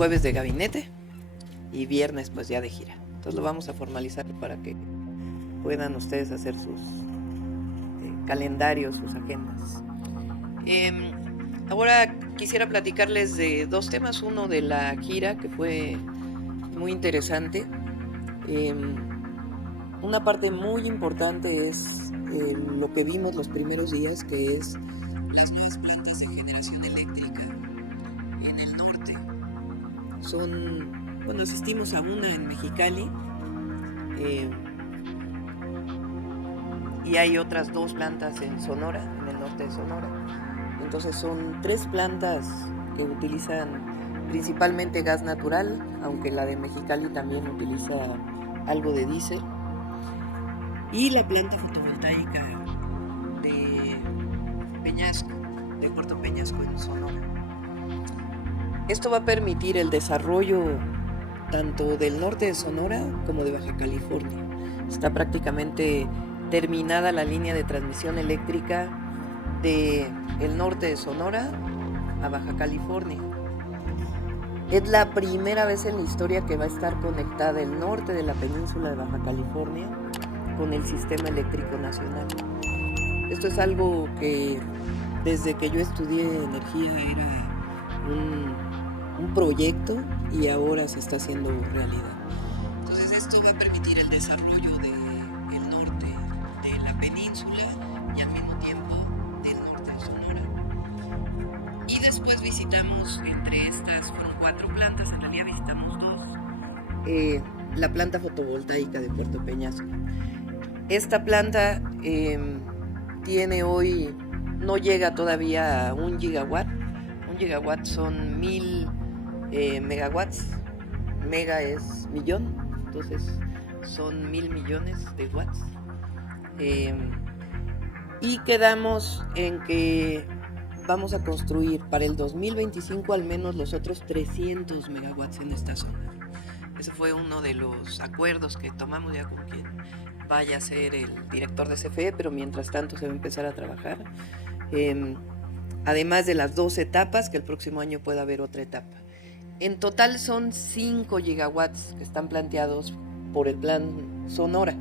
jueves de gabinete y viernes pues ya de gira. Entonces lo vamos a formalizar para que puedan ustedes hacer sus calendarios, sus agendas. Ahora quisiera platicarles de dos temas. Uno de la gira, que fue muy interesante. Una parte muy importante es lo que vimos los primeros días, que es las nuevas plantas de generación eléctrica en el norte. Asistimos a una en Mexicali, y hay otras dos plantas en Sonora, en el norte de Sonora. Entonces son 3 plantas que utilizan principalmente gas natural, aunque la de Mexicali también utiliza algo de diésel. Y la planta fotovoltaica de Peñasco, de Puerto Peñasco en Sonora. Esto va a permitir el desarrollo tanto del norte de Sonora como de Baja California. Está prácticamente terminada la línea de transmisión eléctrica del norte de Sonora a Baja California. Es la primera vez en la historia que va a estar conectada el norte de la península de Baja California con el sistema eléctrico nacional. Esto es algo que desde que yo estudié energía era un proyecto y ahora se está haciendo realidad. Entonces esto va a permitir el desarrollo del norte de la península y al mismo tiempo del norte de Sonora. Y después visitamos, entre estas fueron 4 plantas, en realidad visitamos 2, la planta fotovoltaica de Puerto Peñasco. Esta planta tiene hoy, no llega todavía a 1 gigawatt. 1 gigawatt son 1000 megawatts. Mega es millón, entonces son 1000 millones de watts. Y quedamos en que vamos a construir para el 2025 al menos los otros 300 megawatts en esta zona. Ese fue uno de los acuerdos que tomamos ya con quien vaya a ser el director de CFE, pero mientras tanto se va a empezar a trabajar. Además de las 2 etapas, que el próximo año pueda haber otra etapa. En total son 5 gigawatts que están planteados por el plan Sonora,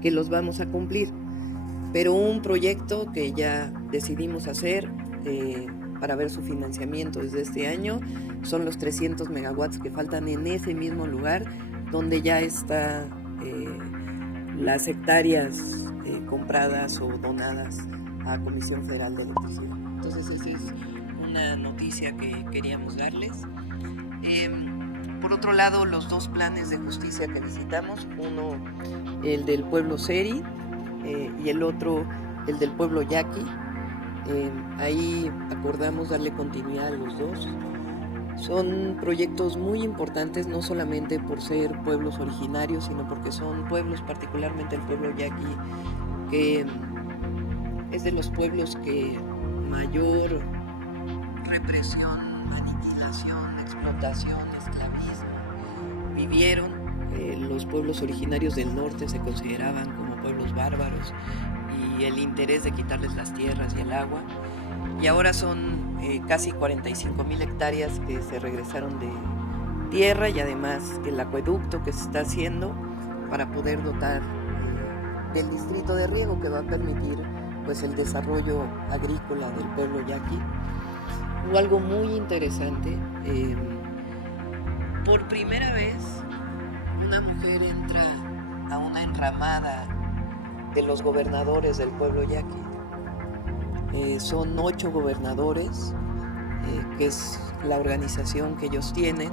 que los vamos a cumplir. Pero un proyecto que ya decidimos hacer para ver su financiamiento desde este año son los 300 megawatts que faltan en ese mismo lugar donde ya está las hectáreas compradas o donadas a Comisión Federal de Electricidad. Entonces esa es una noticia que queríamos darles. Por otro lado, los 2 planes de justicia que visitamos, uno el del pueblo Seri y el otro el del pueblo Yaqui. Ahí acordamos darle continuidad a los 2. Son proyectos muy importantes, no solamente por ser pueblos originarios, sino porque son pueblos, particularmente el pueblo Yaqui, que es de los pueblos que mayor represión, aniquilación, explotación, esclavismo vivieron. Los pueblos originarios del norte se consideraban como pueblos bárbaros y el interés de quitarles las tierras y el agua. Y ahora son casi 45,000 hectáreas que se regresaron de tierra y además el acueducto que se está haciendo para poder dotar del distrito de riego que va a permitir pues el desarrollo agrícola del pueblo yaqui. Hubo algo muy interesante. Por primera vez una mujer entra a una enramada de los gobernadores del pueblo yaqui. Son 8 gobernadores, que es la organización que ellos tienen.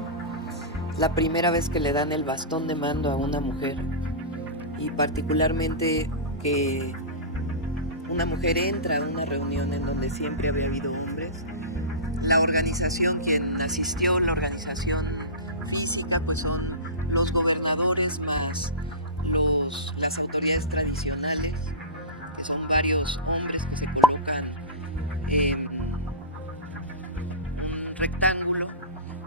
La primera vez que le dan el bastón de mando a una mujer, y particularmente que una mujer entra a una reunión en donde siempre había habido hombres. La organización, quien asistió, la organización física, pues son los gobernadores más las autoridades tradicionales, que son varios hombres que se colocan en un rectángulo.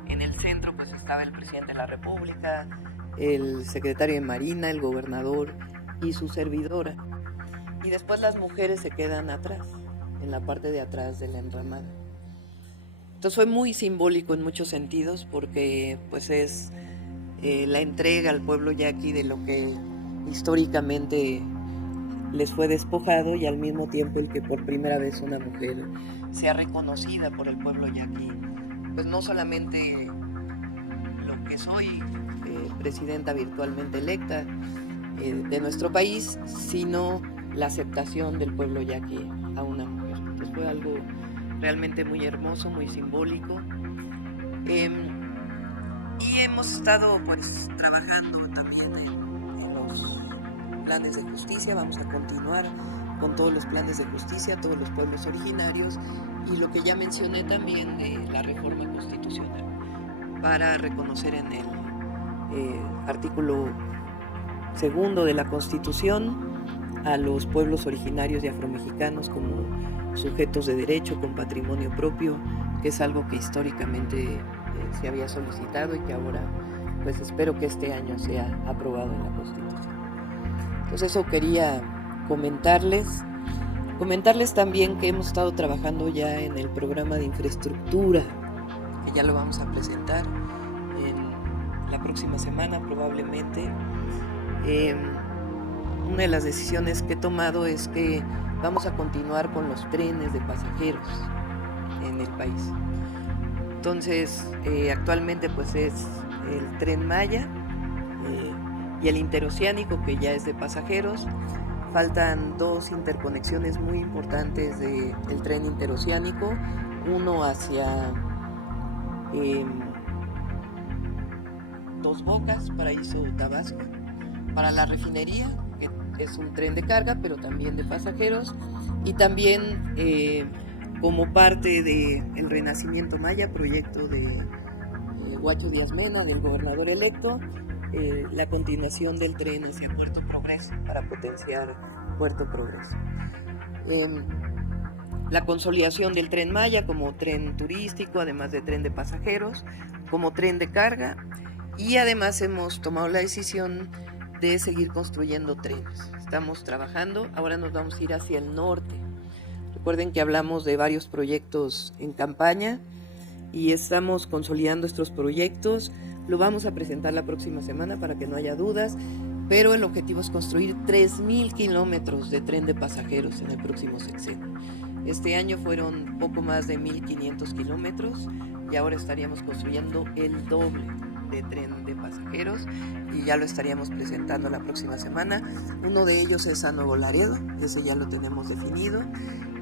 En el centro pues estaba el presidente de la República, el secretario de Marina, el gobernador y su servidora. Y después las mujeres se quedan atrás, en la parte de atrás de la enramada. Entonces fue muy simbólico en muchos sentidos porque pues es la entrega al pueblo yaqui de lo que históricamente les fue despojado y al mismo tiempo el que por primera vez una mujer sea reconocida por el pueblo yaqui, pues no solamente lo que soy, presidenta virtualmente electa de nuestro país, sino la aceptación del pueblo yaqui a una mujer. Entonces fue algo realmente muy hermoso, muy simbólico. Y hemos estado pues trabajando también en los planes de justicia. Vamos a continuar con todos los planes de justicia, todos los pueblos originarios y lo que ya mencioné también de la reforma constitucional para reconocer en el artículo 2 de la Constitución a los pueblos originarios y afromexicanos como sujetos de derecho con patrimonio propio, que es algo que históricamente se había solicitado y que ahora pues espero que este año sea aprobado en la Constitución. Entonces eso quería comentarles también que hemos estado trabajando ya en el programa de infraestructura, que ya lo vamos a presentar en la próxima semana probablemente. Una de las decisiones que he tomado es que vamos a continuar con los trenes de pasajeros en el país. Entonces, actualmente pues es el Tren Maya y el interoceánico, que ya es de pasajeros. Faltan 2 interconexiones muy importantes del tren interoceánico, uno hacia Dos Bocas, Paraíso, Tabasco, para la refinería, que es un tren de carga, pero también de pasajeros, y también como parte del Renacimiento Maya, proyecto de Huacho Díaz Mena, del gobernador electo, la continuación del tren hacia Puerto Progreso para potenciar Puerto Progreso. La consolidación del Tren Maya como tren turístico, además de tren de pasajeros, como tren de carga, y además hemos tomado la decisión de seguir construyendo trenes. Estamos trabajando, ahora nos vamos a ir hacia el norte. Recuerden que hablamos de varios proyectos en campaña y estamos consolidando estos proyectos. Lo vamos a presentar la próxima semana para que no haya dudas, pero el objetivo es construir 3,000 kilómetros de tren de pasajeros en el próximo sexenio. Este año fueron poco más de 1,500 kilómetros y ahora estaríamos construyendo el doble de tren de pasajeros y ya lo estaríamos presentando la próxima semana. Uno de ellos es a Nuevo Laredo, ese ya lo tenemos definido,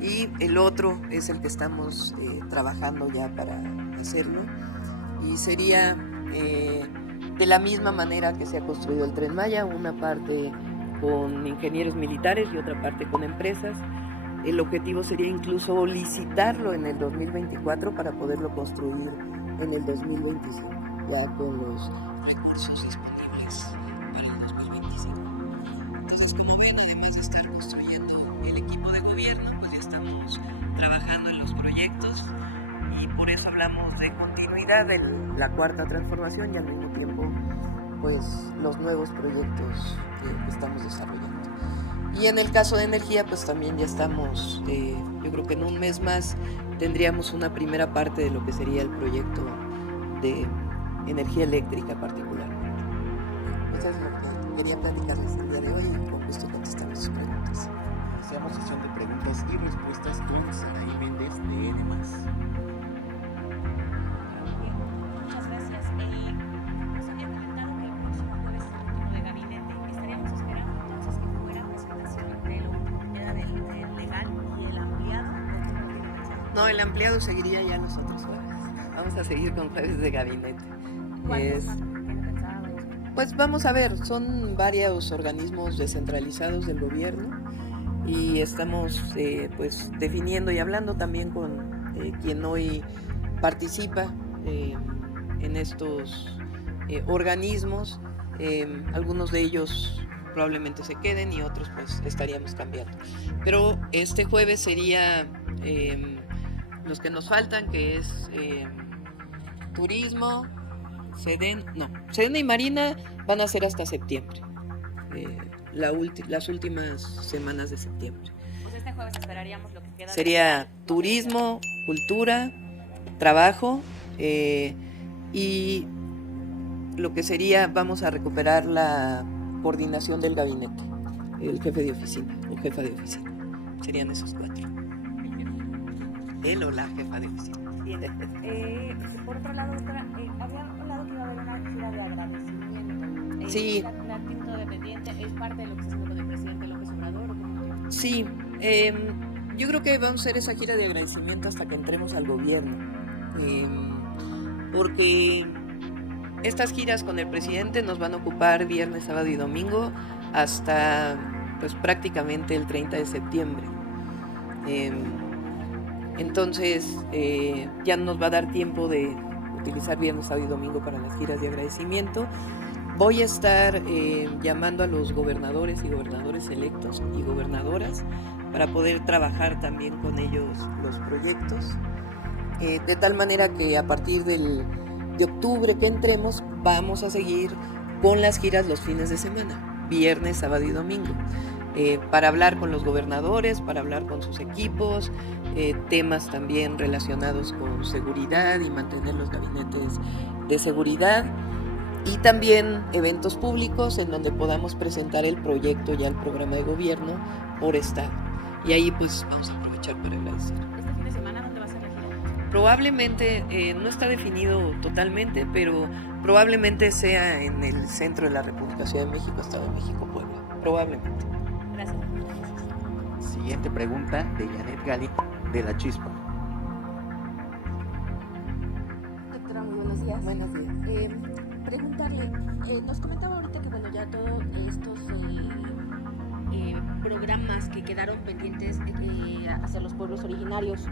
y el otro es el que estamos trabajando ya para hacerlo, y sería de la misma manera que se ha construido el Tren Maya, una parte con ingenieros militares y otra parte con empresas. El objetivo sería incluso licitarlo en el 2024 para poderlo construir en el 2025, ya con los recursos disponibles para el 2025. Entonces, como ven, además de estar construyendo el equipo de gobierno, pues ya estamos trabajando en los proyectos y por eso hablamos de continuidad de la cuarta transformación y al mismo tiempo pues los nuevos proyectos que estamos desarrollando. Y en el caso de energía pues también ya estamos, yo creo que en un mes más tendríamos una primera parte de lo que sería el proyecto de energía eléctrica particularmente. Eso es lo que quería platicarles el día de hoy y con gusto contestamos sus preguntas. Iniciamos sesión de preguntas y respuestas con Sanaí Méndez de N+. Muchas gracias. Nos había comentado que el próximo jueves es el último de gabinete. Estaríamos esperando entonces que fuera presentación de lo que queda del legal y del ampliado. No, el ampliado seguiría ya los otros jueves. Vamos a seguir con jueves de gabinete. ¿Cuántos más tienen pensado? Pues vamos a ver, son varios organismos descentralizados del gobierno y estamos pues definiendo y hablando también con quien hoy participa en estos organismos. Algunos de ellos probablemente se queden y otros pues estaríamos cambiando. Pero este jueves sería los que nos faltan, que es turismo, Sedena y Marina van a ser hasta septiembre, las últimas semanas de septiembre. Pues este jueves esperaríamos lo que queda. Sería turismo, cultura, trabajo y lo que sería, vamos a recuperar la coordinación del gabinete, el jefe de oficina o jefa de oficina. Serían esos 4. Él o la jefa de oficina. Bien. Por otro lado, doctora, había hablado que iba a haber una gira de agradecimiento. Sí. ¿La actitud dependiente es parte de lo que se hace con el presidente López Obrador? ¿O cómo? Sí, yo creo que vamos a hacer esa gira de agradecimiento hasta que entremos al gobierno, porque estas giras con el presidente nos van a ocupar viernes, sábado y domingo hasta pues prácticamente el 30 de septiembre. Entonces ya nos va a dar tiempo de utilizar viernes, sábado y domingo para las giras de agradecimiento. Voy a estar llamando a los gobernadores y gobernadores electos y gobernadoras para poder trabajar también con ellos los proyectos, de tal manera que a partir de octubre que entremos vamos a seguir con las giras los fines de semana, viernes, sábado y domingo, para hablar con los gobernadores, para hablar con sus equipos, temas también relacionados con seguridad y mantener los gabinetes de seguridad, y también eventos públicos en donde podamos presentar el proyecto y el programa de gobierno por estado. Y ahí pues vamos a aprovechar para agradecer. ¿Este fin de semana dónde va a ser la gira? Probablemente, no está definido totalmente, pero probablemente sea en el centro de la República, Ciudad de México, Estado de México, Puebla. Probablemente. Gracias. Siguiente pregunta de Janet Gali, de La Chispa. Doctora, muy buenos días. Buenos días. Preguntarle, nos comentaba ahorita que bueno, ya todos estos programas que quedaron pendientes hacia los pueblos originarios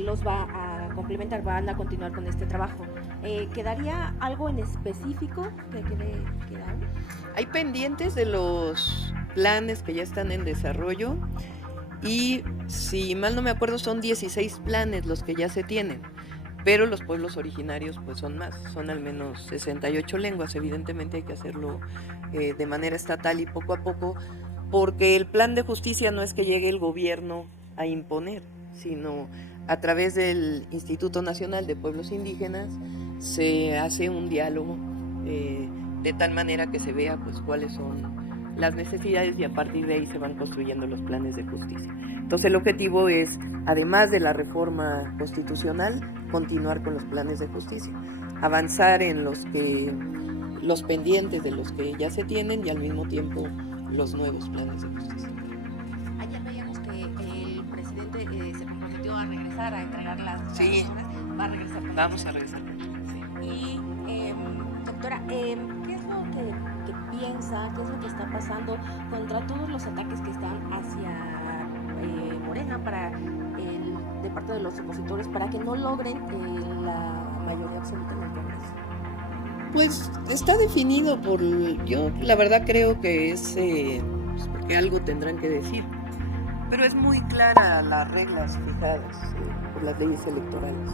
los va a complementar, van a continuar con este trabajo. ¿Quedaría algo en específico que quede quedado? Hay pendientes de los planes que ya están en desarrollo y, si mal no me acuerdo, son 16 planes los que ya se tienen, pero los pueblos originarios pues son más, son al menos 68 lenguas. Evidentemente hay que hacerlo de manera estatal y poco a poco, porque el plan de justicia no es que llegue el gobierno a imponer, sino a través del Instituto Nacional de Pueblos Indígenas se hace un diálogo de tal manera que se vea pues cuáles son las necesidades, y a partir de ahí se van construyendo los planes de justicia. Entonces el objetivo es, además de la reforma constitucional, continuar con los planes de justicia, avanzar en los pendientes de los que ya se tienen y al mismo tiempo los nuevos planes de justicia. Ayer veíamos que el presidente se comprometió a regresar a entregar las Sí. obras. Va a regresar. Vamos a regresar. Sí. Y doctora, ¿qué es lo que piensa, qué es lo que está pasando contra todos los ataques que están hacia Morena de parte de los opositores para que no logren la mayoría absoluta en el Congreso? Pues está definido yo la verdad creo que es pues porque algo tendrán que decir, pero es muy clara las reglas fijadas por las leyes electorales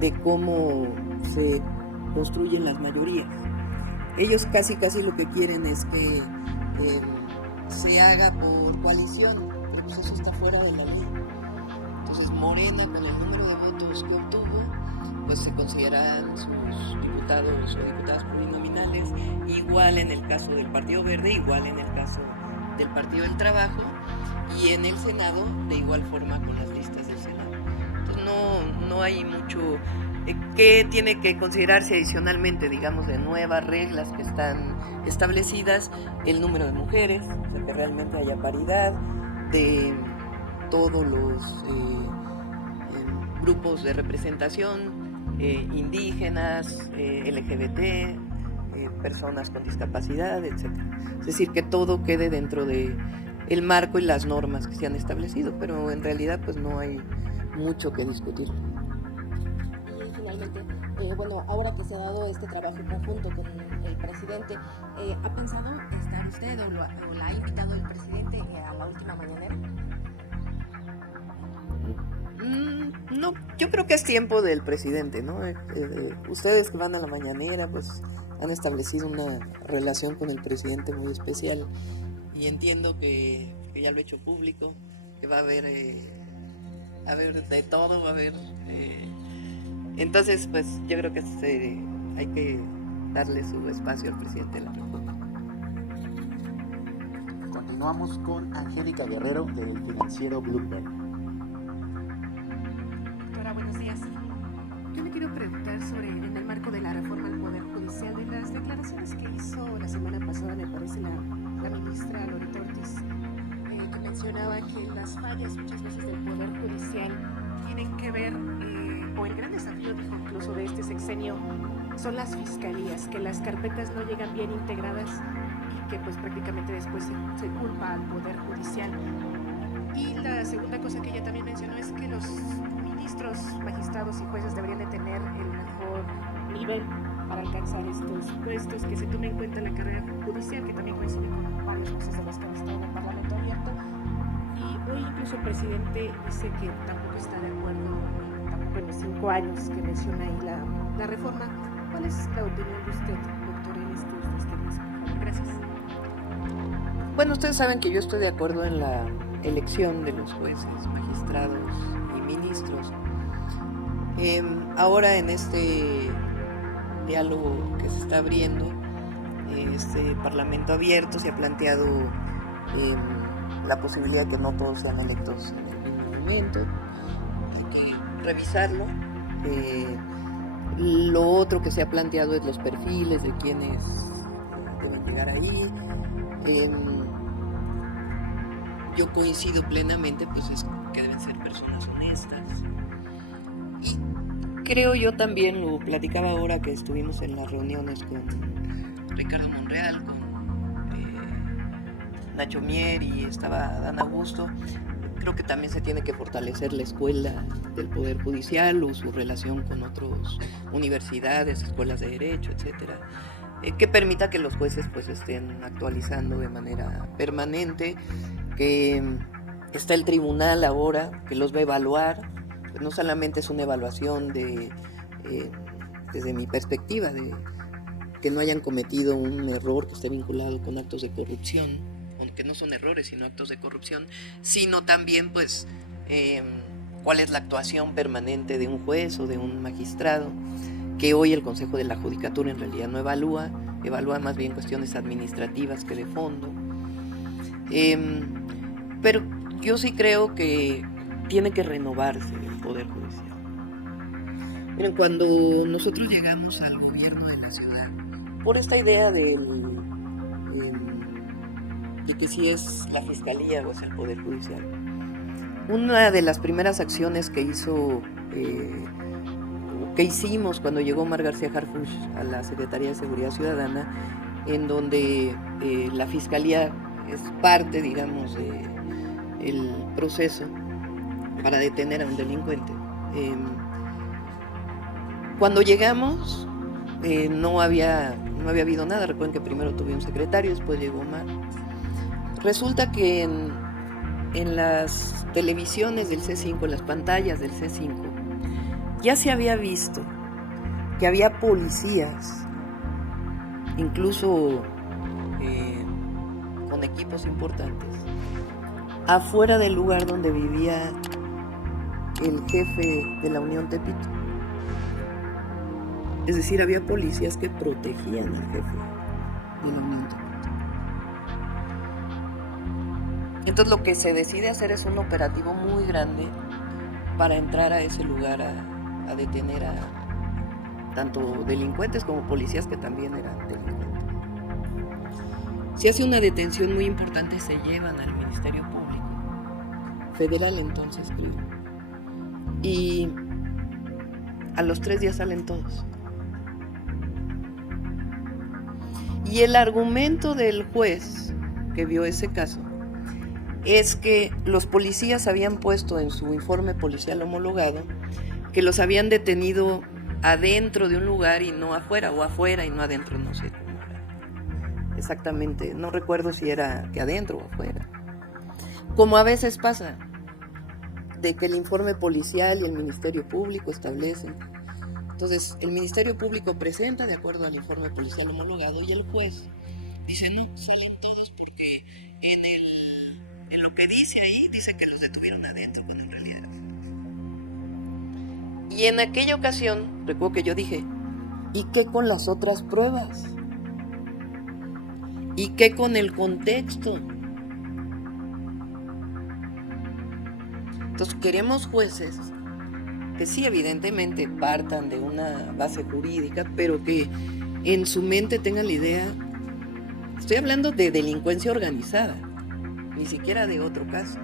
de cómo se construyen las mayorías. Ellos casi lo que quieren es que se haga por coalición, pero pues eso está fuera de la ley. Entonces Morena, con el número de votos que obtuvo, pues se consideran sus diputados o diputadas plurinominales, igual en el caso del Partido Verde, igual en el caso del Partido del Trabajo, y en el Senado de igual forma con las listas del Senado. Entonces no hay mucho que tiene que considerarse adicionalmente, digamos, de nuevas reglas que están establecidas, el número de mujeres, o sea, que realmente haya paridad de todos los grupos de representación, indígenas, LGBT, personas con discapacidad, etc. Es decir, que todo quede dentro de el marco y las normas que se han establecido, pero en realidad pues no hay mucho que discutir. Y finalmente, bueno, ahora que se ha dado este trabajo conjunto con el presidente, ¿ha pensado estar usted o la ha invitado el presidente a la última mañanera? No, yo creo que es tiempo del presidente, ¿no? Ustedes que van a la mañanera, pues han establecido una relación con el presidente muy especial, y entiendo que ya lo he hecho público, que va a haber de todo, va a haber Entonces, pues yo creo que hay que darle su espacio al presidente de la República. Continuamos con Angélica Guerrero del financiero Bloomberg. Doctora, buenos días. Yo le quiero preguntar sobre, en el marco de la reforma al Poder Judicial, de las declaraciones que hizo la semana pasada, me parece, la ministra Loretta Ortiz, que mencionaba que las fallas muchas veces del Poder Judicial tienen que ver, o el gran desafío, dijo, incluso de este sexenio, son las fiscalías, que las carpetas no llegan bien integradas y que pues prácticamente después se culpa al Poder Judicial. Y la segunda cosa que ella también mencionó es que los ministros, magistrados y jueces deberían de tener el mejor nivel para alcanzar estos puestos, que se tome en cuenta la carrera judicial, que también coincide con varios cosas de los que han estado en el Parlamento abierto. Y hoy incluso el presidente dice que tampoco está de acuerdo, tampoco en los 5 años que menciona ahí la reforma. ¿Cuál es la opinión de usted, doctor, en estos temas? Gracias. Bueno, ustedes saben que yo estoy de acuerdo en la elección de los jueces, magistrados y ministros. Ahora en este diálogo que se está abriendo, este Parlamento abierto, se ha planteado la posibilidad de que no todos sean electos en el mismo momento. Hay que revisarlo. Lo otro que se ha planteado es los perfiles de quienes deben llegar ahí. Yo coincido plenamente, pues es que deben ser personas honestas. Y creo yo también, lo platicaba ahora que estuvimos en las reuniones con Ricardo Monreal, con Nacho Mier y estaba Dan Augusto. Creo que también se tiene que fortalecer la escuela del Poder Judicial o su relación con otras universidades, escuelas de derecho, etcétera, que permita que los jueces pues estén actualizando de manera permanente, que está el tribunal ahora que los va a evaluar, pues no solamente es una evaluación desde mi perspectiva, de que no hayan cometido un error que esté vinculado con actos de corrupción, que no son errores sino actos de corrupción, sino también pues cuál es la actuación permanente de un juez o de un magistrado, que hoy el Consejo de la Judicatura en realidad no evalúa más bien cuestiones administrativas que de fondo. Pero yo sí creo que tiene que renovarse el Poder Judicial. Miren, cuando nosotros llegamos al gobierno de la ciudad, por esta idea de que si es la Fiscalía o es el Poder Judicial, una de las primeras acciones que hicimos cuando llegó Omar García Harfuch a la Secretaría de Seguridad Ciudadana, en donde la Fiscalía es parte, digamos, del proceso para detener a un delincuente. Cuando llegamos no había habido nada. Recuerden que primero tuve un secretario, después llegó Omar. Resulta que en las televisiones del C5, en las pantallas del C5, ya se había visto que había policías, incluso con equipos importantes, afuera del lugar donde vivía el jefe de la Unión Tepito. Es decir, había policías que protegían al jefe de la Unión Tepito. Entonces lo que se decide hacer es un operativo muy grande para entrar a ese lugar a detener a tanto delincuentes como policías que también eran delincuentes. Se hace una detención muy importante, se llevan al Ministerio Público Federal entonces, creo. Y a los 3 días salen todos. Y el argumento del juez que vio ese caso es que los policías habían puesto en su informe policial homologado que los habían detenido adentro de un lugar y no afuera, o afuera y no adentro, no sé cómo era exactamente, no recuerdo si era que adentro o afuera. Como a veces pasa, de que el informe policial y el Ministerio Público establecen. Entonces, el Ministerio Público presenta de acuerdo al informe policial homologado y el juez dice, no, salen todos porque en lo que dice ahí, dice que los detuvieron adentro, cuando en realidad. Y en aquella ocasión, recuerdo que yo dije, ¿y qué con las otras pruebas? ¿Y qué con el contexto? Entonces queremos jueces que sí, evidentemente partan de una base jurídica, pero que en su mente tengan la idea, estoy hablando de delincuencia organizada, ni siquiera de otro caso.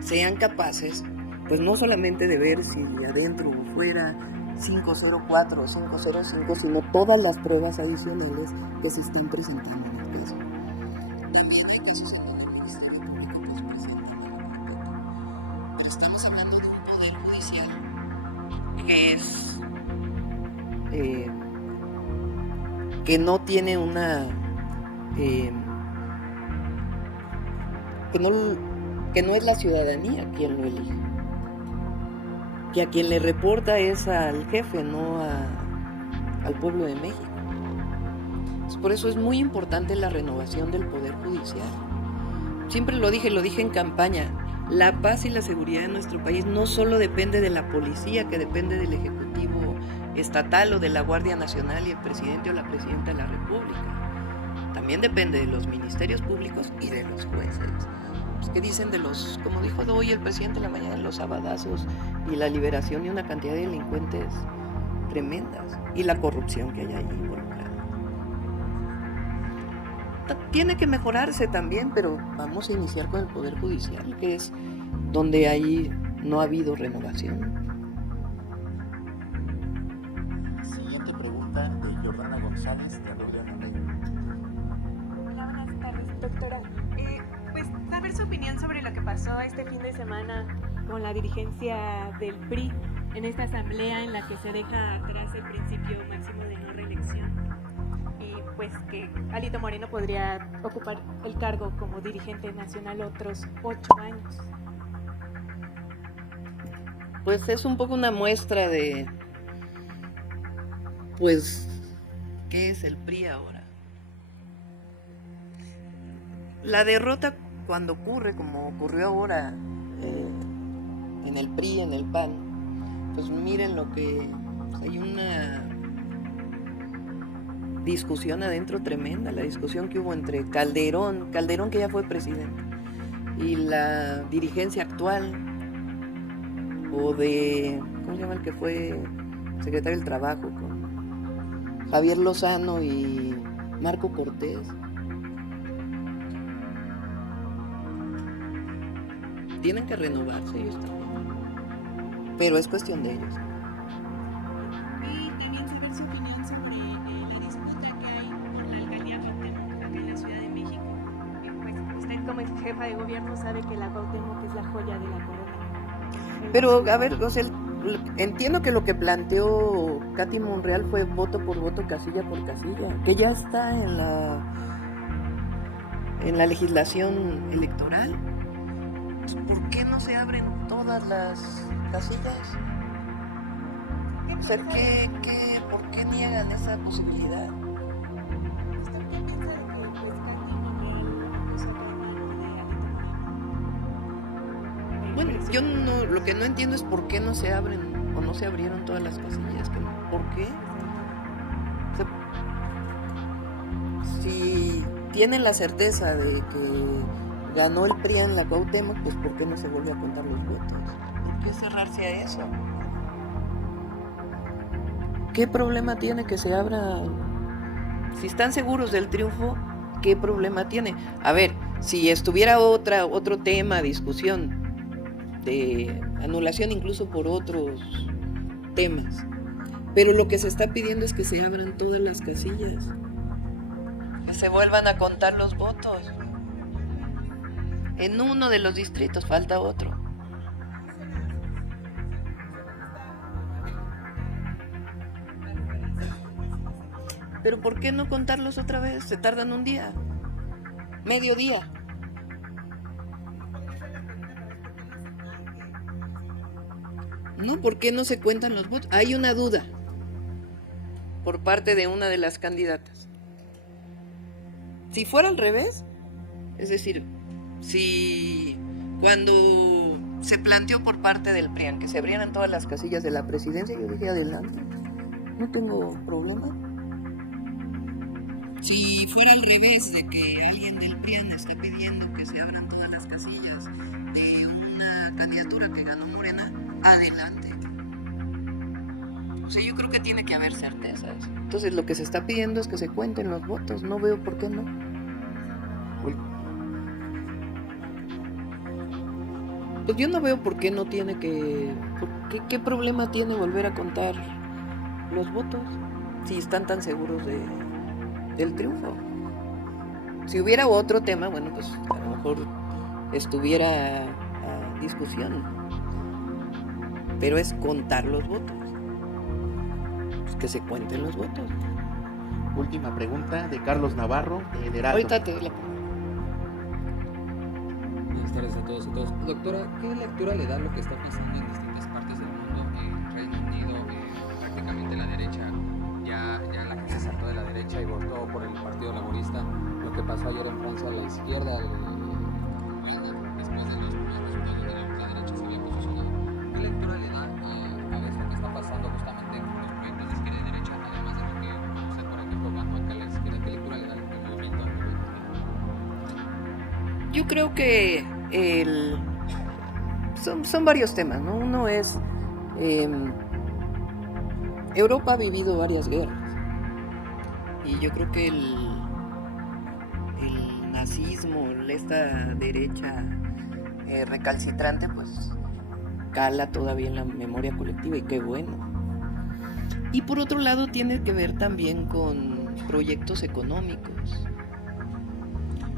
Sean capaces, pues no solamente de ver si adentro o fuera 504 o 505, sino todas las pruebas adicionales que se están presentando en el caso. También hay casos en donde el Ministerio Público pues presenta algún, pero estamos hablando de un poder judicial que es que no tiene una que no es la ciudadanía quien lo elige, que a quien le reporta es al jefe, no al pueblo de México. Entonces, por eso es muy importante la renovación del Poder Judicial. Siempre lo dije en campaña, la paz y la seguridad de nuestro país no solo depende de la policía, que depende del Ejecutivo estatal o de la Guardia Nacional y el presidente o la presidenta de la República. También depende de los ministerios públicos y de los jueces. ¿Qué dicen de los, como dijo hoy el presidente en la mañana, los sabadazos y la liberación de una cantidad de delincuentes tremendas y la corrupción que hay ahí involucrada? Tiene que mejorarse también, pero vamos a iniciar con el Poder Judicial, que es donde ahí no ha habido renovación. Siguiente pregunta de Jordana González de Aurelio Monreal. Hola, buenas tardes, doctora. Pues saber su opinión sobre lo que pasó este fin de semana con la dirigencia del PRI en esta asamblea en la que se deja atrás el principio máximo de no reelección y pues que Alito Moreno podría ocupar el cargo como dirigente nacional otros 8 años. Pues es un poco una muestra de, pues, ¿qué es el PRI ahora? La derrota cuando ocurre, como ocurrió ahora en el PRI, en el PAN, pues miren lo que, pues hay una discusión adentro tremenda, la discusión que hubo entre Calderón que ya fue presidente, y la dirigencia actual, o de, ¿cómo se llama el que fue secretario del Trabajo? Con Javier Lozano y Marco Cortés. Tienen que renovarse ellos también, pero es cuestión de ellos. Y también saber su opinión sobre la disputa que hay por la alcaldía Cuauhtémoc acá en la Ciudad de México. Pues usted como jefa de gobierno sabe que la Cuauhtémoc es la joya de la corona. Pero, a ver, o sea, entiendo que lo que planteó Katy Monreal fue voto por voto, casilla por casilla, que ya está en la legislación electoral. ¿Por qué no se abren todas las casillas? O sea, ¿por qué niegan esa posibilidad? ¿Usted qué piensa de que pues Katy Monreal puso de mano de Alito Moreno? Bueno, yo no, lo que no entiendo es por qué no se abren o no se abrieron todas las casillas. ¿Por qué? O sea, si tienen la certeza de que ganó el PRI en la Cuauhtémoc, pues ¿por qué no se vuelve a contar los votos? ¿Por qué cerrarse a eso? ¿Qué problema tiene que se abra? Si están seguros del triunfo, ¿qué problema tiene? A ver, si estuviera otro tema, discusión de anulación incluso por otros temas, pero lo que se está pidiendo es que se abran todas las casillas, que se vuelvan a contar los votos. En uno de los distritos falta otro. Pero ¿por qué no contarlos otra vez? Se tardan un día, medio día. No, ¿por qué no se cuentan los votos? Hay una duda por parte de una de las candidatas. Si fuera al revés, es decir, si cuando se planteó por parte del PRIAN que se abrieran todas las casillas de la presidencia. Yo dije, adelante, no tengo problema. Si fuera al revés, de que alguien del PRIAN está pidiendo que se abran todas las casillas de una candidatura que ganó Morena, adelante. O sea, yo creo que tiene que haber certezas. Entonces lo que se está pidiendo es que se cuenten los votos. No veo por qué no. Pues yo no veo por qué no tiene que... ¿Qué problema tiene volver a contar los votos? Si están tan seguros del triunfo. Si hubiera otro tema, bueno, pues a lo mejor estuviera a discusión. Pero es contar los votos. Pues que se cuenten los votos. Última pregunta de Carlos Navarro, de Heraldo. Ahorita te la... Buenas tardes a todos y todas. Doctora, ¿qué lectura le da lo que está pasando en distintas partes del mundo? En Reino Unido, prácticamente la derecha, ya la gente saltó de la derecha y votó por el Partido Laborista. Lo que pasó ayer en Francia, la izquierda, después de los resultados de la derecha se había posicionado. ¿Qué lectura le da a esto que está pasando justamente con los proyectos de izquierda y derecha? Además de lo que usted, por ejemplo, ganó acá a la izquierda, ¿qué lectura le da al movimiento? Yo creo que son varios temas, ¿no? Uno es Europa ha vivido varias guerras y yo creo que el nazismo, esta derecha recalcitrante, pues cala todavía en la memoria colectiva y qué bueno. Y por otro lado tiene que ver también con proyectos económicos.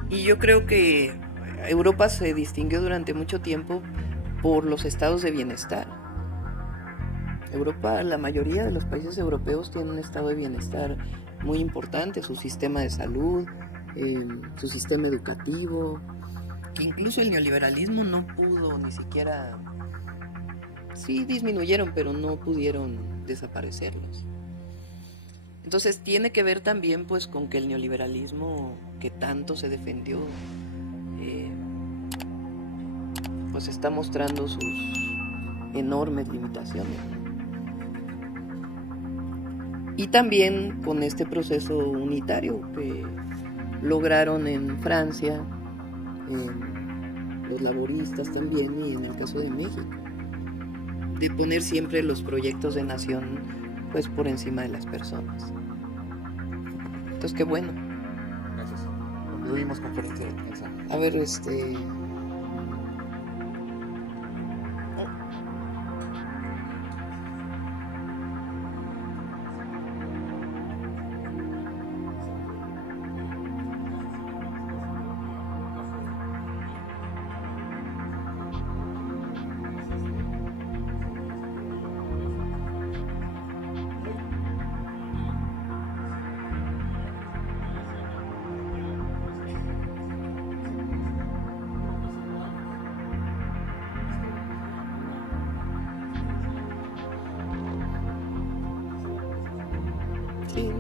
Y yo creo que Europa se distinguió durante mucho tiempo por los estados de bienestar. Europa, la mayoría de los países europeos tienen un estado de bienestar muy importante, su sistema de salud, su sistema educativo, que incluso el neoliberalismo no pudo ni siquiera, sí disminuyeron, pero no pudieron desaparecerlos. Entonces tiene que ver también pues con que el neoliberalismo que tanto se defendió pues está mostrando sus enormes limitaciones. Y también con este proceso unitario que lograron en Francia, los laboristas también, y en el caso de México, de poner siempre los proyectos de nación pues por encima de las personas. Entonces qué bueno. Gracias. Concluimos conferencia de prensa. A ver, sí,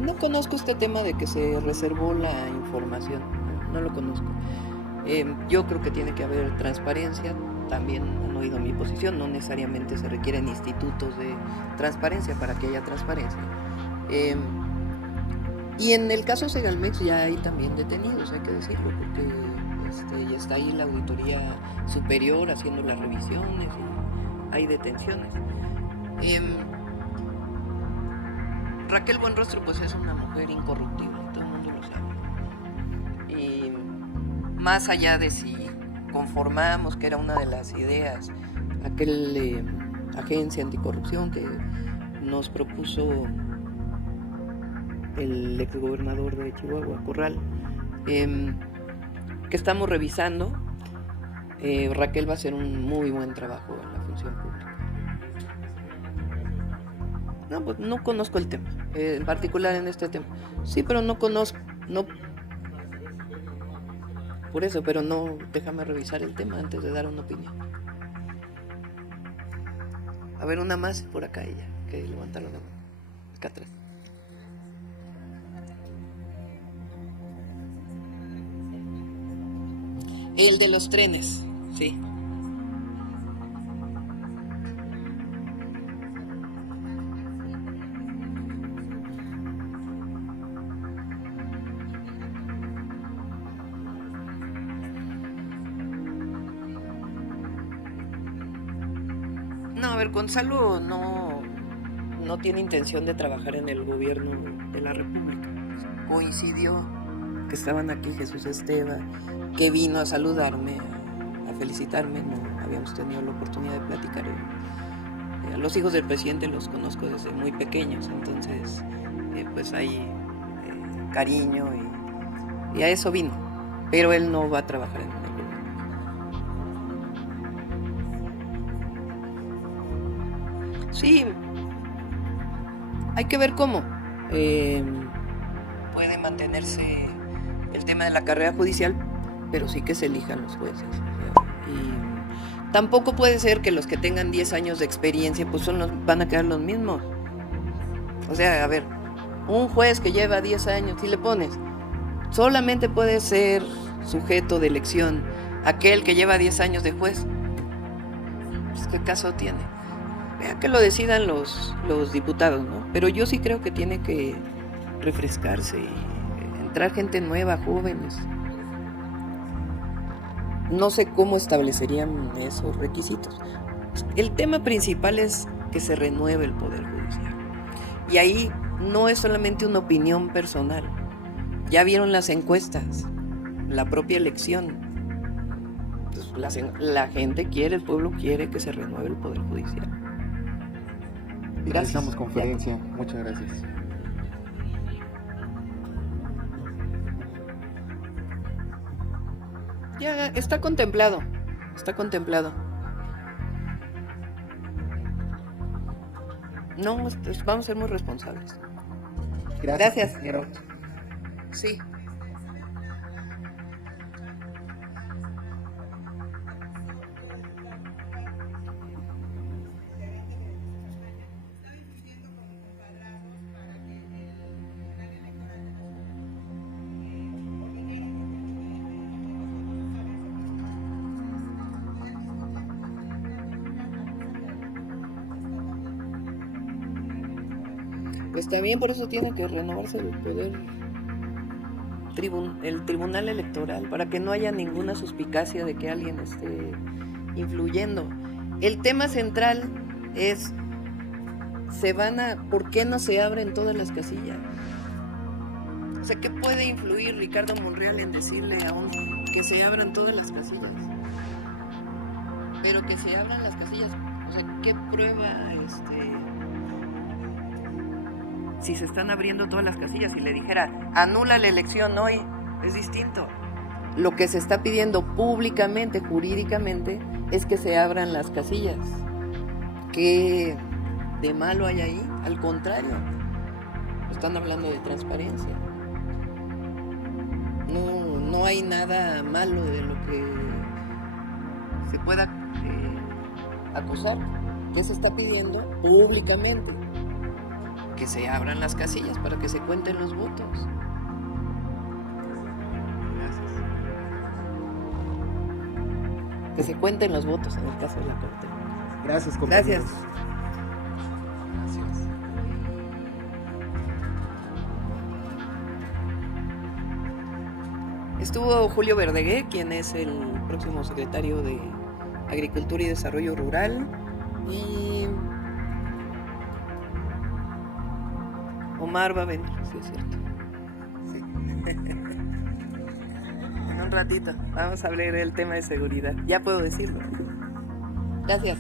no conozco este tema de que se reservó la información, no lo conozco. Yo creo que tiene que haber transparencia, también han oído mi posición, no necesariamente se requieren institutos de transparencia para que haya transparencia. Y en el caso Segalmex ya hay también detenidos, hay que decirlo, porque ya está ahí la auditoría superior haciendo las revisiones y hay detenciones. Raquel Buenrostro pues es una mujer incorruptible, todo el mundo lo sabe. Y más allá de si conformamos que era una de las ideas, aquel agencia anticorrupción que nos propuso el exgobernador de Chihuahua, Corral, que estamos revisando, Raquel va a hacer un muy buen trabajo en la función pública. No, pues no conozco el tema, en particular en este tema. Sí, pero no conozco, no. Por eso, pero no, déjame revisar el tema antes de dar una opinión. A ver, una más por acá ella, que levantaron la mano. Acá atrás. El de los trenes, sí. No, a ver, Gonzalo no tiene intención de trabajar en el gobierno de la República. Coincidió que estaban aquí Jesús Esteban, que vino a saludarme, a felicitarme, no habíamos tenido la oportunidad de platicar. A los hijos del presidente los conozco desde muy pequeños, entonces pues hay cariño y a eso vino, pero él no va a trabajar en el gobierno. Sí, hay que ver cómo puede mantenerse el tema de la carrera judicial, pero sí que se elijan los jueces. Y tampoco puede ser que los que tengan 10 años de experiencia pues van a quedar los mismos. O sea, a ver, un juez que lleva 10 años, si le pones, solamente puede ser sujeto de elección aquel que lleva 10 años de juez. Pues, ¿qué caso tiene? Vea que lo decidan los diputados, ¿no? Pero yo sí creo que tiene que refrescarse y entrar gente nueva, jóvenes. No sé cómo establecerían esos requisitos. El tema principal es que se renueve el Poder Judicial. Y ahí no es solamente una opinión personal. Ya vieron las encuestas, la propia elección. Entonces, la gente quiere, el pueblo quiere que se renueve el Poder Judicial. Gracias. Finalizamos conferencia. Muchas gracias. Ya está contemplado, No, vamos a ser muy responsables. Gracias. compañero. Sí. Pues también por eso tiene que renovarse el poder, el tribunal electoral, para que no haya ninguna suspicacia de que alguien esté influyendo. El tema central es, ¿por qué no se abren todas las casillas? O sea, ¿qué puede influir Ricardo Monreal en decirle a uno que se abran todas las casillas? Pero que se abran las casillas, o sea, ¿qué prueba si se están abriendo todas las casillas y le dijera, anula la elección hoy, es distinto? Lo que se está pidiendo públicamente, jurídicamente, es que se abran las casillas. ¿Qué de malo hay ahí? Al contrario, están hablando de transparencia. No hay nada malo de lo que se pueda acusar. ¿Qué se está pidiendo públicamente? Que se abran las casillas para que se cuenten los votos. Gracias. Que se cuenten los votos en el caso de la Corte. Gracias, compañeros. Gracias. Gracias. Estuvo Julio Verdegué, quien es el próximo secretario de Agricultura y Desarrollo Rural, y Omar va a venir, sí es cierto. Sí. En un ratito vamos a hablar del tema de seguridad. Ya puedo decirlo. Gracias.